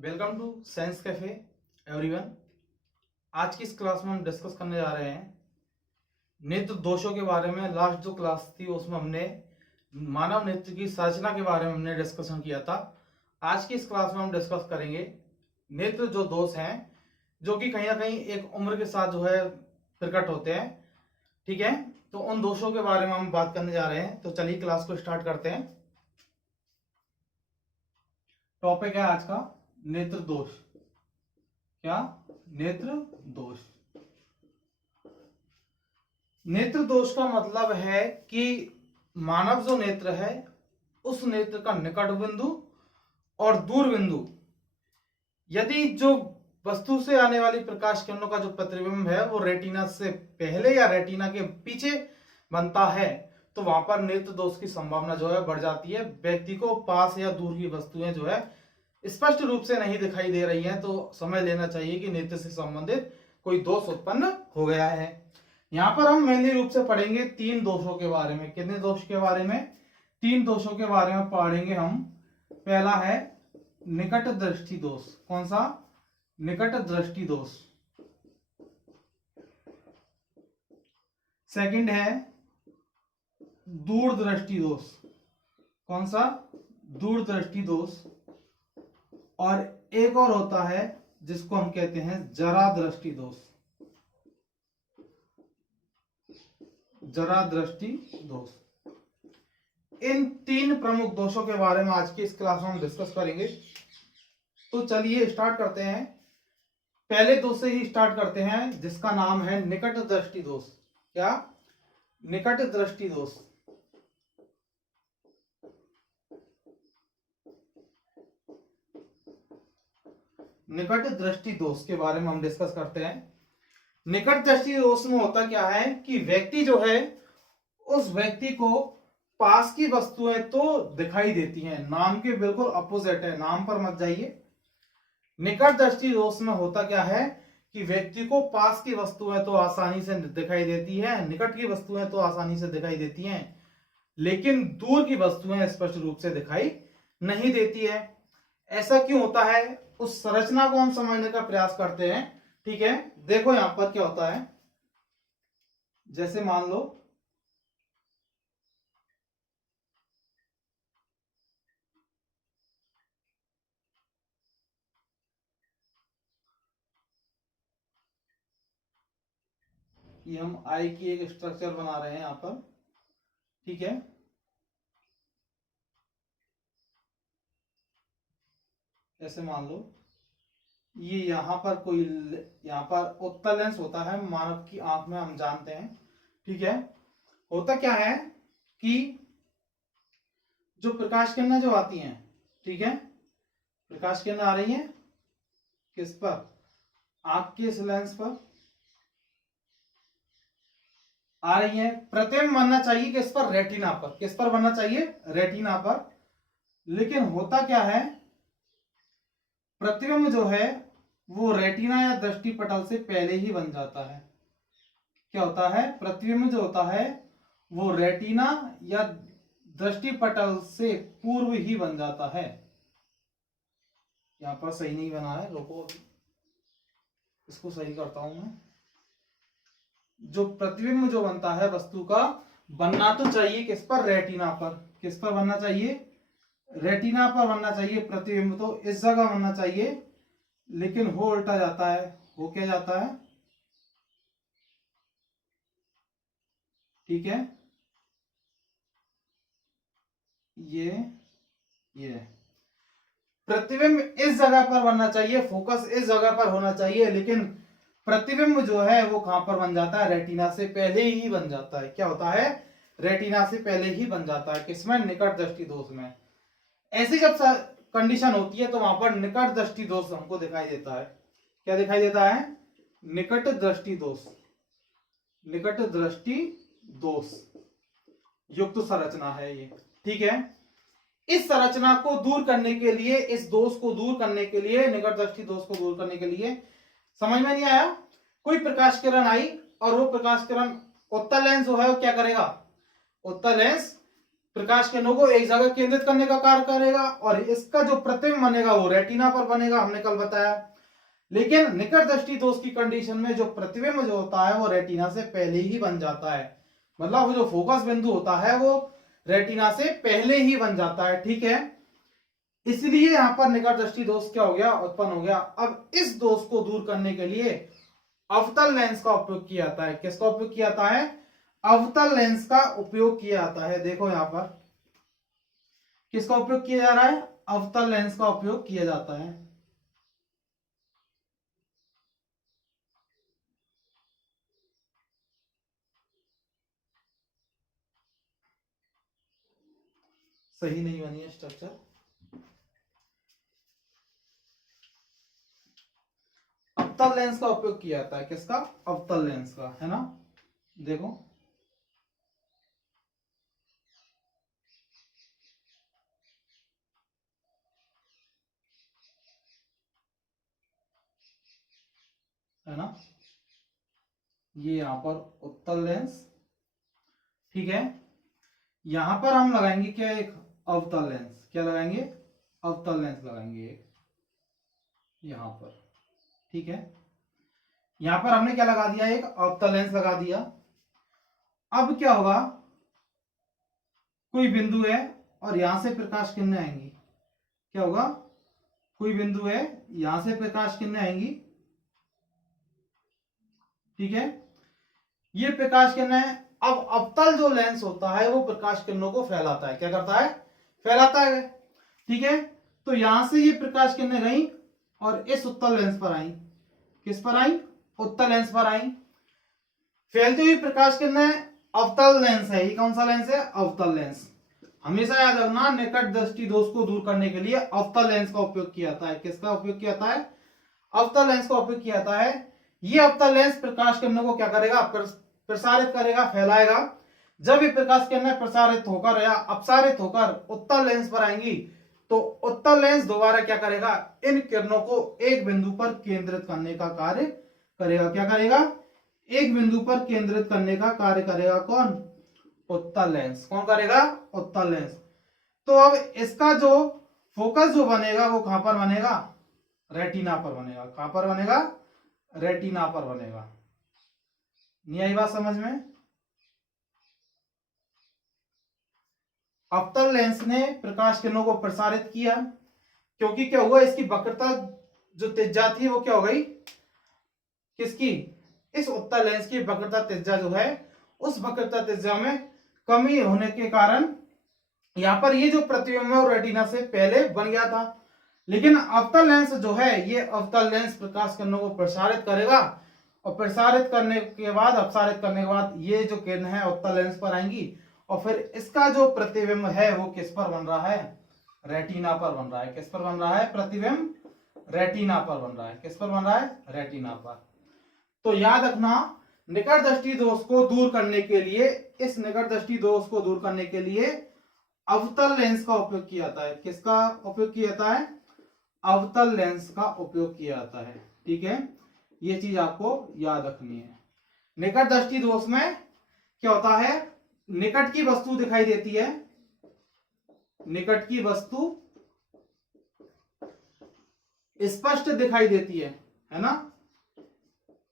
Welcome to science cafe everyone. आज की इस क्लास में हम डिस्कस करने जा रहे हैं नेत्र दोषों के बारे में। लास्ट जो क्लास थी उसमें हमने मानव नेत्र की संरचना के बारे में हमने डिस्कशन किया था। आज की इस क्लास में हम डिस्कस करेंगे नेत्र जो दोष हैं जो कि कहीं ना कहीं एक उम्र के साथ जो है प्रकट होते हैं। ठीक है, तो उन दोषों के बारे में हम बात करने जा रहे हैं। तो चलिए क्लास को स्टार्ट करते हैं। टॉपिक है आज का नेत्र दोष। क्या? नेत्र दोष। नेत्र दोष का मतलब है कि मानव जो नेत्र है उस नेत्र का निकट बिंदु और दूर बिंदु, यदि जो वस्तु से आने वाली प्रकाश किरणों का जो प्रतिबिंब है वो रेटिना से पहले या रेटिना के पीछे बनता है तो वहां पर नेत्र दोष की संभावना जो है बढ़ जाती है। व्यक्ति को पास या दूर की वस्तुएं जो है स्पष्ट रूप से नहीं दिखाई दे रही हैं तो समझ लेना चाहिए कि नेत्र से संबंधित कोई दोष उत्पन्न हो गया है। यहाँ पर हम मेनली रूप से पढ़ेंगे तीन दोषों के बारे में। कितने दोष के बारे में? तीन दोषों के बारे में पढ़ेंगे हम। पहला है निकट दृष्टि दोष। कौन सा? निकट दृष्टि दोष। सेकंड है दूर दृष्टि दोष। कौन सा? दूर दृष्टि दोष। और एक और होता है जिसको हम कहते हैं जरा दृष्टि दोष। जरा दृष्टि दोष। इन तीन प्रमुख दोषों के बारे में आज की इस क्लास में हम डिस्कस करेंगे। तो चलिए स्टार्ट करते हैं। पहले दोष से ही स्टार्ट करते हैं जिसका नाम है निकट दृष्टि दोष। क्या? निकट दृष्टि दोष। निकट दृष्टि दोष के बारे में हम डिस्कस करते हैं। निकट दृष्टि दोष में होता क्या है कि व्यक्ति जो है उस व्यक्ति को पास की वस्तुएं तो दिखाई देती हैं, नाम के बिल्कुल अपोजिट है, नाम पर मत जाइए। निकट दृष्टि दोष में होता क्या है कि व्यक्ति को पास की वस्तुएं तो आसानी से दिखाई देती है, निकट की वस्तुएं तो आसानी से दिखाई देती हैं, लेकिन दूर की वस्तुएं स्पष्ट रूप से दिखाई नहीं देती है। ऐसा क्यों होता है उस संरचना को हम समझने का प्रयास करते हैं। ठीक है, देखो यहां पर क्या होता है। जैसे मान लो कि हम आई की एक स्ट्रक्चर बना रहे हैं यहां पर। ठीक है, ऐसे मान लो ये यहां पर कोई, यहां पर उत्तल लेंस होता है मानव की आंख में, हम जानते हैं। ठीक है, होता क्या है कि जो प्रकाश किरणें जो आती हैं, ठीक है, प्रकाश किरणें आ रही हैं किस पर? आंख के इस लेंस पर आ रही है। प्रतिबिंब बनना चाहिए किस पर? रेटिना पर। किस पर बनना चाहिए? रेटिना पर। लेकिन होता क्या है, प्रतिबिंब जो है वो रेटिना या दृष्टि पटल से पहले ही बन जाता है। क्या होता है? प्रतिबिंब जो होता है वो रेटिना या दृष्टि पटल से पूर्व ही बन जाता है। यहां पर सही नहीं बना है, रुको इसको सही करता हूं मैं। जो प्रतिबिंब जो बनता है वस्तु का, बनना तो चाहिए किस पर? रेटिना पर। किस पर बनना चाहिए? रेटिना पर बनना चाहिए प्रतिबिंब, तो इस जगह बनना चाहिए, लेकिन हो उल्टा जाता है। हो क्या जाता है? ठीक है, ये प्रतिबिंब इस जगह पर बनना चाहिए, फोकस इस जगह पर होना चाहिए, लेकिन प्रतिबिंब जो है वो कहां पर बन जाता है? रेटिना से पहले ही बन जाता है। क्या होता है? रेटिना से पहले ही बन जाता है। किसमें? निकट दृष्टि दोष में। ऐसी जब कंडीशन होती है तो वहां पर निकट दृष्टि दोष हमको दिखाई देता है। क्या दिखाई देता है? निकट दृष्टि दोष। निकट दृष्टि दोष युक्त संरचना है ये। ठीक है, इस संरचना को दूर करने के लिए, इस दोष को दूर करने के लिए, निकट दृष्टि दोष को दूर करने के लिए, समझ में नहीं आया? कोई प्रकाश किरण आई और वो प्रकाश किरण उत्तल लेंस जो है वो क्या करेगा? उत्तल लेंस प्रकाश किरणों को एक जगह केंद्रित करने का कार्य करेगा, और इसका जो प्रतिबिंब बनेगा वो रेटिना पर बनेगा, हमने कल बताया। लेकिन निकट दृष्टि दोष की कंडीशन में जो प्रतिबिंब जो होता है वो रेटिना से पहले ही बन जाता है, मतलब वो जो फोकस बिंदु होता है वो रेटिना से पहले ही बन जाता है, ठीक है। इसलिए यहां पर निकट दृष्टि दोष क्या हो गया, उत्पन्न हो गया। अब इस दोष को दूर करने के लिए अवतल लेंस का उपयोग किया जाता है। किसका उपयोग किया जाता है? अवतल लेंस का उपयोग किया जाता है। देखो यहां पर किसका उपयोग किया जा रहा है? अवतल लेंस का उपयोग किया जाता है। सही नहीं बनी है स्ट्रक्चर। अवतल लेंस का उपयोग किया जाता है। किसका? अवतल लेंस का, है ना। देखो है ना, ये यहां पर उत्तल लेंस, ठीक है। यहां पर हम लगाएंगे क्या? एक अवतल लेंस। क्या लगाएंगे? अवतल लेंस लगाएंगे एक यहां पर, ठीक है। यहां पर हमने क्या लगा दिया? एक अवतल लेंस लगा दिया। अब क्या होगा? कोई बिंदु है और यहां से प्रकाश किरणें आएंगी। क्या होगा? कोई बिंदु है, यहां से प्रकाश किरणें आएंगी, ठीक है। ये प्रकाश किरणें, अब अवतल जो लेंस होता है वो प्रकाश किरणों को फैलाता है। क्या करता है? फैलाता है, ठीक है। तो यहां से ये प्रकाश किरणें गई और इस उत्तल लेंस पर आई। किस पर आई? उत्तल लेंस पर आई। फैलती हुई प्रकाश किरणें अवतल लेंस है। ये कौन सा लेंस है? अवतल लेंस। हमेशा याद रखना, निकट दृष्टि दोष को दूर करने के लिए अवतल लेंस का उपयोग किया जाता है। किसका उपयोग किया जाता है? अवतल लेंस का उपयोग किया जाता है। ये अवतल लेंस प्रकाश किरणों को क्या करेगा? प्रसारित करेगा, फैलाएगा। जब ये प्रकाश किरणें प्रसारित होकर या अपसारित होकर उत्तल लेंस पर आएंगी तो उत्तल लेंस दोबारा क्या करेगा? इन किरणों को एक बिंदु पर केंद्रित करने का कार्य करेगा। क्या करेगा? एक बिंदु पर केंद्रित करने का कार्य करेगा। कौन? उत्तल लेंस। कौन करेगा? उत्तल लेंस। तो अब इसका जो फोकस जो बनेगा वो कहां पर बनेगा? रेटिना पर बनेगा। कहां पर बनेगा? रेटिना पर बनेगा। नहीं आई बात समझ में? अवतल लेंस ने प्रकाश किरणों को प्रसारित किया, क्योंकि क्या हुआ? इसकी वक्रता जो त्रिज्या थी वो क्या हो गई? किसकी? इस उत्तल लेंस की वक्रता त्रिज्या जो है, उस वक्रता त्रिज्या में कमी होने के कारण यहां पर ये जो प्रतिबिंब है वो रेटिना से पहले बन गया था। लेकिन अवतल लेंस जो है, ये अवतल लेंस प्रकाश किरणों को प्रसारित करेगा, और प्रसारित करने के बाद, अपसारित करने के बाद ये जो किरण है उत्तल लेंस पर आएंगी, और फिर इसका जो प्रतिबिंब है वो किस पर बन रहा है? रेटिना पर बन रहा है। किस पर बन रहा है प्रतिबिंब? रेटिना पर बन रहा है। किस पर बन रहा है? रेटिना पर। तो याद रखना, निकट दृष्टि दोष को दूर करने के लिए, इस निकट दृष्टि दोष को दूर करने के लिए अवतल लेंस का उपयोग किया जाता है। किसका उपयोग किया जाता है? अवतल लेंस का उपयोग किया जाता है, ठीक है। ये चीज आपको याद रखनी है। निकट दृष्टि दोष में क्या होता है? निकट की वस्तु दिखाई देती है, निकट की वस्तु स्पष्ट दिखाई देती है ना,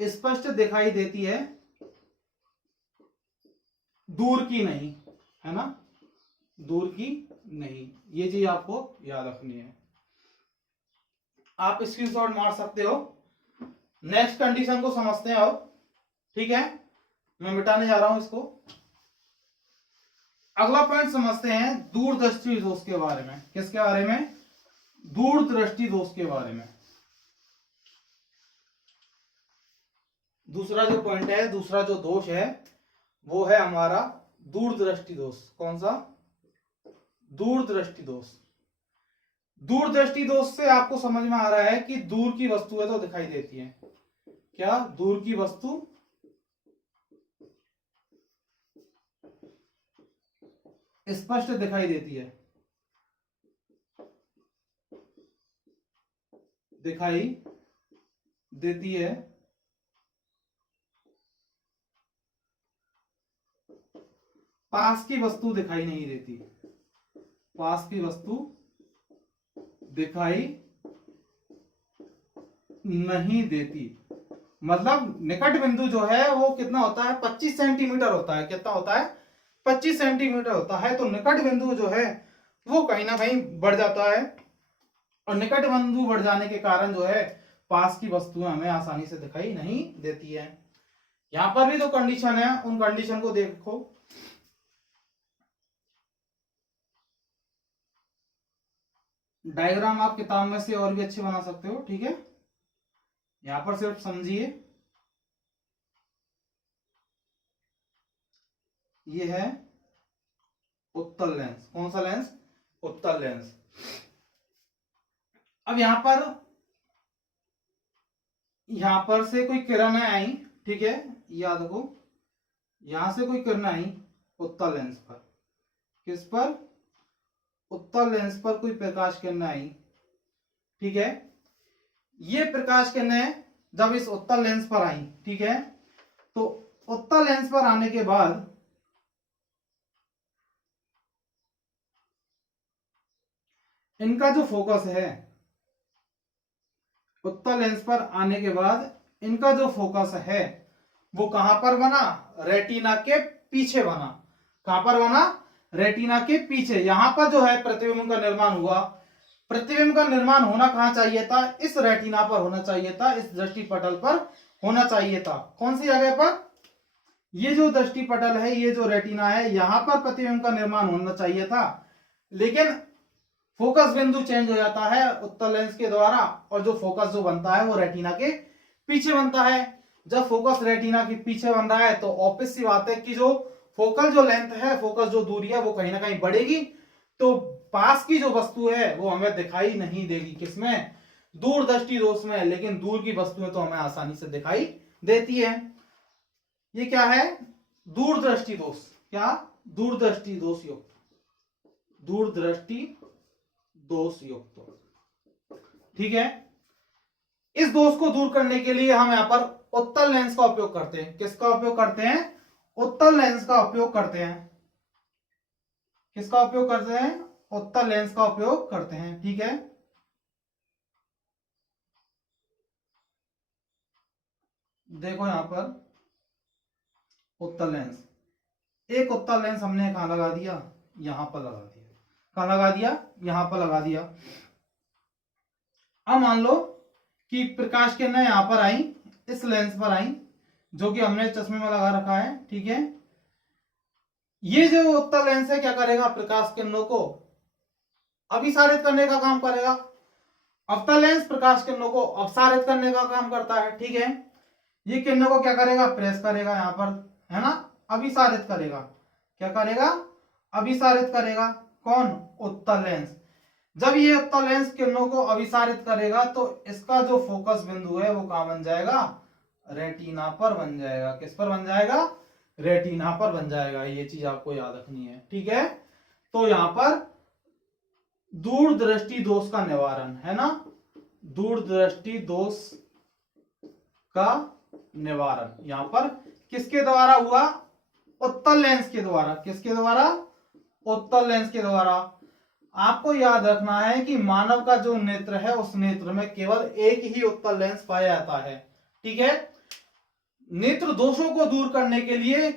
स्पष्ट दिखाई देती है, दूर की नहीं, है ना, दूर की नहीं। ये चीज आपको याद रखनी है। आप स्क्रीनशॉट मार सकते हो। नेक्स्ट कंडीशन को समझते हैं अब, ठीक है। मैं मिटाने जा रहा हूं इसको। अगला पॉइंट समझते हैं दूरदृष्टि दोष के बारे में। किसके बारे में? दूरदृष्टि दोष के बारे में। दूसरा जो पॉइंट है, दूसरा जो दोष है वो है हमारा दूरदृष्टि दोष। कौन सा? दूरदृष्टि दोष। दूरदृष्टि दोष से आपको समझ में आ रहा है कि दूर की वस्तु है तो दिखाई देती है। क्या? दूर की वस्तु स्पष्ट दिखाई देती है, दिखाई देती है, पास की वस्तु दिखाई नहीं देती, पास की वस्तु दिखाई नहीं देती। मतलब निकट बिंदु जो है वो कितना होता है, 25 सेंटीमीटर होता है। कितना होता है, 25 सेंटीमीटर होता है। तो निकट बिंदु जो है वो कहीं ना कहीं बढ़ जाता है, और निकट बिंदु बढ़ जाने के कारण जो है पास की वस्तुएं हमें आसानी से दिखाई नहीं देती है। यहां पर भी जो कंडीशन है उन कंडीशन को देखो। डायग्राम आप किताब में से और भी अच्छे बना सकते हो, ठीक है। यहां पर सिर्फ समझिए, ये है उत्तल लेंस। कौन सा लेंस, उत्तल लेंस। अब यहां पर से कोई किरणें आई, ठीक है, याद रखो, यहां से कोई किरणें आई उत्तल लेंस पर। किस पर, उत्तल लेंस पर कोई प्रकाश किरणें आई, ठीक है। ये प्रकाश किरणें जब इस उत्तल लेंस पर आई, ठीक है, तो उत्तल लेंस पर आने के बाद इनका जो फोकस है, उत्तल लेंस पर आने के बाद इनका जो फोकस है वो कहां पर बना, रेटिना के पीछे बना। कहां पर बना, रेटिना के पीछे। यहां पर जो है प्रतिबिंब का निर्माण हुआ। प्रतिबिंब का निर्माण होना कहां चाहिए था, इस रेटिना पर होना चाहिए था, इस दृष्टि पटल पर होना चाहिए था। कौन सी जगह पर, ये जो दृष्टि पटल है, ये जो रेटिना है, यहां पर प्रतिबिंब का निर्माण होना चाहिए था। लेकिन फोकस बिंदु चेंज हो जाता है उत्तल लेंस के द्वारा, और जो फोकस जो बनता है वो रेटिना के पीछे बनता है। जब फोकस रेटिना के पीछे बन रहा है तो ऑब्वियस सी बात है कि जो फोकल जो लेंथ है, फोकस जो दूरी है वो कहीं ना कहीं बढ़ेगी। तो पास की जो वस्तु है वो हमें दिखाई नहीं देगी। किसमें, दूरदृष्टि दोष में। लेकिन दूर की वस्तुएं तो हमें आसानी से दिखाई देती है। ये क्या है, दूरदृष्टि दोष। क्या, दूरदृष्टि दोष युक्त, दूरदृष्टि दोष युक्त, ठीक है। इस दोष को दूर करने के लिए हम यहां पर उत्तल लेंस का उपयोग करते हैं। किसका उपयोग करते हैं, उत्तल लेंस का उपयोग करते हैं। किसका उपयोग करते हैं, उत्तल लेंस का उपयोग करते हैं, ठीक है। देखो यहां पर उत्तल लेंस, एक उत्तल लेंस हमने कहां लगा दिया, यहां पर लगा दिया। कहां लगा दिया, यहां पर लगा दिया। अब मान लो कि प्रकाश किरणें यहां पर आई, इस लेंस पर आई, जो कि हमने चश्मे में लगा रखा है, ठीक है। ये जो उत्तल लेंस है क्या करेगा, प्रकाश किरणों को अभिसारित करने का काम करेगा। अवतल लेंस प्रकाश किरणों को अपसारित करने का काम करता है, ठीक है। ये किरणों को क्या करेगा, प्रेस करेगा यहां पर, है ना, अभिसारित करेगा। क्या करेगा, अभिसारित करेगा। कौन, उत्तल लेंस। जब ये उत्तल लेंस किरणों को अभिसारित करेगा तो इसका जो फोकस बिंदु है वो कहां बन जाएगा, रेटिना पर बन जाएगा। किस पर बन जाएगा, रेटिना पर बन जाएगा। ये चीज आपको याद रखनी है, ठीक है। तो यहां पर दूरदृष्टि दोष का निवारण है ना, दूरदृष्टि दोष का निवारण यहां पर किसके द्वारा हुआ, उत्तल लेंस के द्वारा। किसके द्वारा, उत्तल लेंस के द्वारा। आपको याद रखना है कि मानव का जो नेत्र है उस नेत्र में केवल एक ही उत्तल लेंस पाया जाता है, ठीक है। नेत्र दोषों को दूर करने के लिए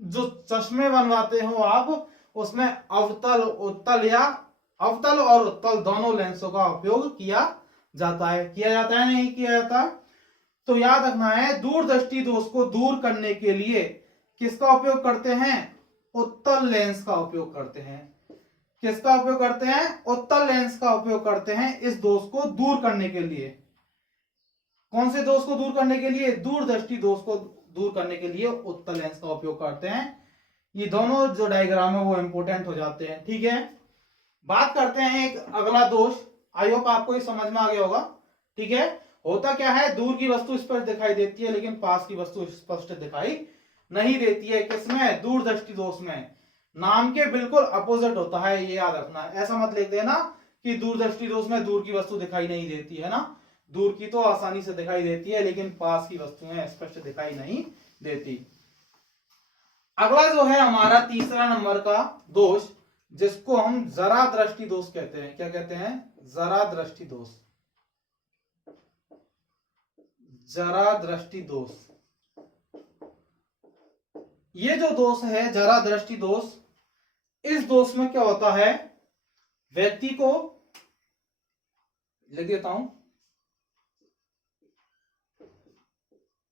जो चश्मे बनवाते हो आप, उसमें अवतल उत्तल या अवतल और उत्तल दोनों लेंसों का उपयोग किया जाता है। किया जाता है, नहीं किया जाता। तो याद रखना है, दूरदृष्टि दोष को दूर करने के लिए किसका उपयोग करते हैं, उत्तल लेंस का उपयोग करते हैं। किसका उपयोग करते हैं, उत्तल लेंस का उपयोग करते हैं इस दोष को दूर करने के लिए। कौन से दोष को दूर करने के लिए, दूरदृष्टि दोष को दूर करने के लिए उत्तल लेंस का उपयोग करते हैं। ये दोनों जो डायग्राम है वो इंपोर्टेंट हो जाते हैं, ठीक है। बात करते हैं एक अगला दोष। आई होप आपको ये समझ में आ गया होगा, ठीक है। होता क्या है, दूर की वस्तु स्पष्ट दिखाई देती है लेकिन पास की वस्तु स्पष्ट दिखाई नहीं देती है। किसमें, दूरदृष्टि दोष में। नाम के बिल्कुल अपोजिट होता है, ये याद रखना है। ऐसा मत लिख देना कि दूरदृष्टि दोष में दूर की वस्तु दिखाई नहीं देती है ना, दूर की तो आसानी से दिखाई देती है लेकिन पास की वस्तुएं स्पष्ट दिखाई नहीं देती। अगला जो है हमारा तीसरा नंबर का दोष, जिसको हम जरा दृष्टि दोष कहते हैं। क्या कहते हैं? जरा दृष्टि दोष। जरा दृष्टि दोष, ये जो दोष है जरा दृष्टि दोष, इस दोष में क्या होता है, व्यक्ति को, लिख देता हूं,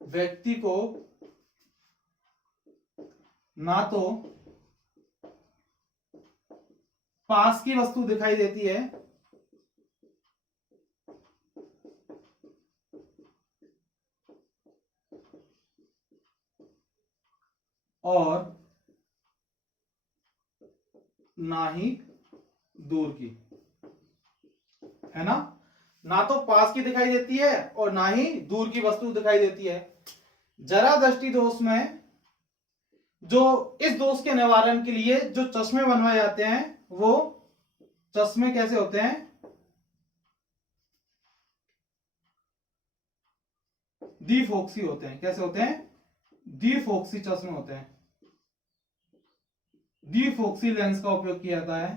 व्यक्ति को ना तो पास की वस्तु दिखाई देती है और ना ही दूर की, है ना। ना तो पास की दिखाई देती है और ना ही दूर की वस्तु दिखाई देती है। जरा दृष्टि दोष में जो इस दोष के निवारण के लिए जो चश्मे बनवाए जाते हैं, वो चश्मे कैसे होते हैं, द्विफोक्सी होते हैं। कैसे होते हैं? द्विफोक्सी चश्मे होते हैं। द्विफोक्सी लेंस का उपयोग किया जाता है,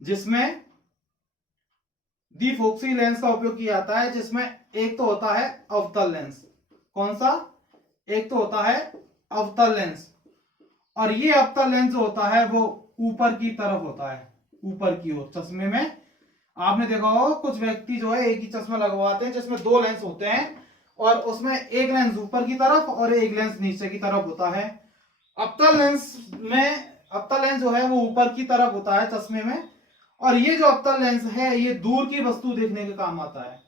जिसमें द्विफोक्सी लेंस का उपयोग किया जाता है, जिसमें एक तो होता है अवतल लेंस। कौन सा? एक तो होता है अवतल लेंस, और ये अवतल लेंस जो होता है वो ऊपर की तरफ होता है, ऊपर की ओर। चश्मे में आपने देखा होगा कुछ व्यक्ति जो है एक ही चश्मा लगवाते हैं जिसमें दो लेंस होते हैं, और उसमें एक लेंस ऊपर की तरफ और एक लेंस नीचे की तरफ होता है। अवतल लेंस में, अवतल लेंस जो है वो ऊपर की तरफ होता है चश्मे में, और ये जो अवतल लेंस है ये दूर की वस्तु देखने के काम आता है।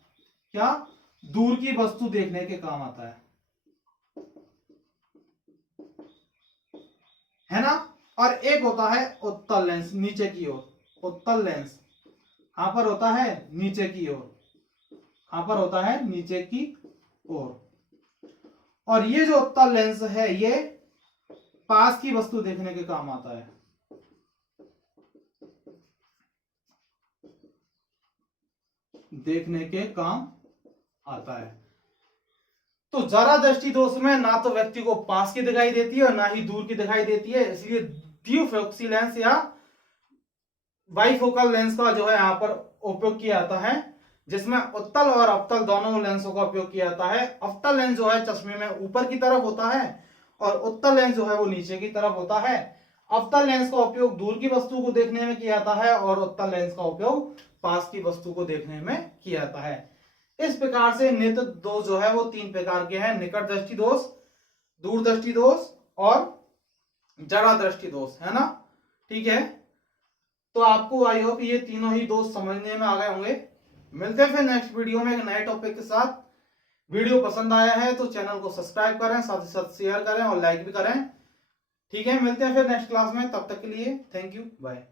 क्या? दूर की वस्तु देखने के काम आता है ना। और एक होता है उत्तल लेंस, नीचे की ओर। उत्तल लेंस कहां पर होता है? नीचे की ओर। कहां पर होता है? नीचे की ओर। और ये जो उत्तल लेंस है ये पास की वस्तु देखने के काम आता है। देखने के काम आता है। तो जरा दृष्टि दोष में ना तो व्यक्ति को पास की दिखाई देती है और ना ही दूर की दिखाई देती है, इसलिए द्विफोक्सी लेंस या बाइफोकल लेंस का जो है यहां पर उपयोग किया जाता है, जिसमें उत्तल और अवतल दोनों लेंसों का उपयोग किया जाता है। अवतल लेंस जो है चश्मे में ऊपर की तरफ होता है और उत्तल लेंस जो है वो नीचे की तरफ होता है। अवतल लेंस का उपयोग दूर की वस्तु को देखने में किया जाता है और उत्तल लेंस का उपयोग पास की वस्तु को देखने में किया जाता है। इस प्रकार से नेत्र दोष जो है वो तीन प्रकार के हैं: निकट दृष्टि दोष, दूर दृष्टि दोष और जरा दृष्टि दोष, है ना। ठीक है, तो आपको आई होप ये तीनों ही दोष समझने में आ गए होंगे। मिलते हैं फिर नेक्स्ट वीडियो में एक नए टॉपिक के साथ। वीडियो पसंद आया है तो चैनल को सब्सक्राइब करें, साथ ही साथ शेयर करें और लाइक भी करें। ठीक है, मिलते हैं फिर नेक्स्ट क्लास में, तब तक के लिए थैंक यू, बाय।